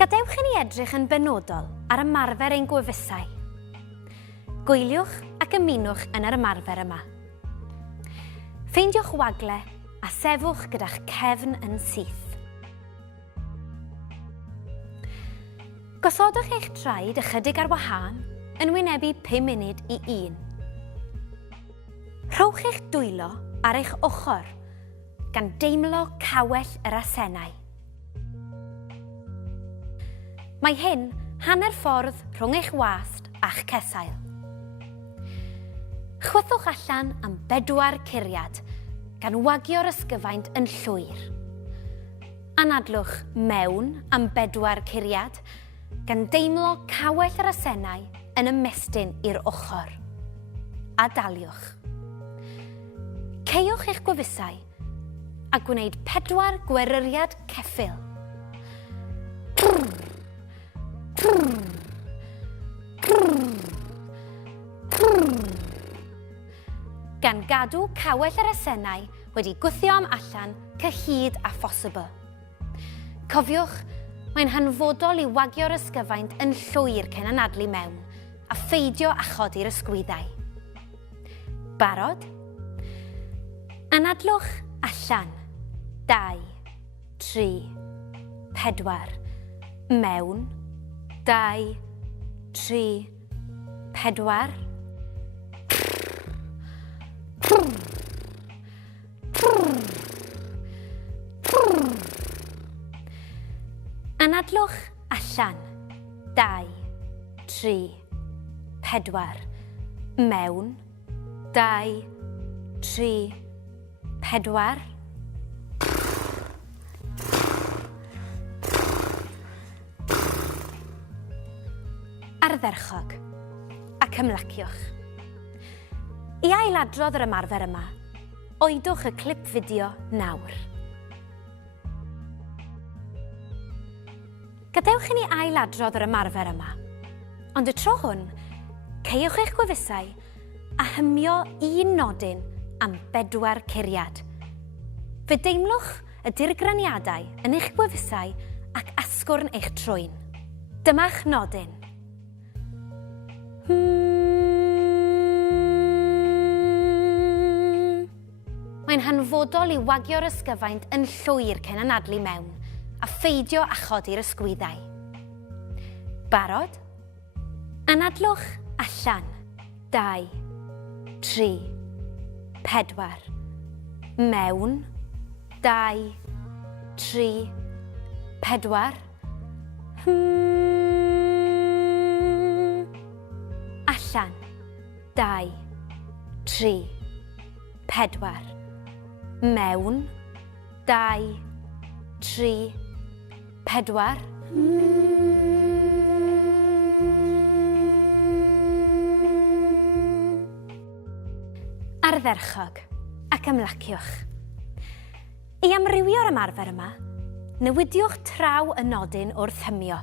Gadewch i ni edrych yn benodol ar ymarfer ein gwefusau. Gwyliwch ac ymunwch yn yr ymarfer yma. Ffeindiwch wagle a sefwch gyda'ch cefn yn syth. Gosodwch eich traed ychydig ar wahân yn wynebu 5 munud i 1. Rhowch eich dwylo ar eich ochr gan deimlo cawell yr asennau. Mae hyn hanner ffordd rhwng eich wast a'ch cesail. Chwythwch allan am 4 curiad gan wagio'r ysgyfaint yn llwyr. Anadlwch mewn am 4 curiad gan deimlo cawell yr asennau yn ymestyn i'r ochr. A daliwch. Ceiwch eich gwefusau a gwneud 4 gweryriad ceffyl. Gan gadw cawell yr asennau wedi gwthio am allan cyhyd a phosibl. Cofiwch, mae'n hanfodol i wagio'r ysgyfaint yn llwyr cyn anadlu mewn a pheidio a chodi'r ysgwyddau. Barod? Anadlwch allan. 2, 3, 4. Mewn. 2, 3, 4. Anadlwch allan. 2, 3, 4. Mewn. 2, 3, 4. Ardderchog ac ymlaciwch. I ailadrodd yr ymarfer yma, oedwch y clip fideo nawr. Gadewch i ni ailadrodd yr ymarfer yma, ond y tro hwn, ceiwch eich gwefusau a hymio 1 nodyn am 4 curiad. Fe deimlwch y dirgryniadau yn eich gwefusau ac asgwrn eich trwyn. Dyma'ch nodyn. Mae'n hanfodol i wagio'r ysgyfaint yn llwyr cyn anadlu mewn a pheidio a chodi'r ysgwyddau. Barod? Anadlwch allan. 2, 3, 4. Mewn. 2, 3, 4. Allan. 2, 3, 4. Mewn. 2, 3, 4. Ardderchog ac ymlaciwch. I amrywio'r ymarfer yma, newidiwch traw y nodyn wrth hymio.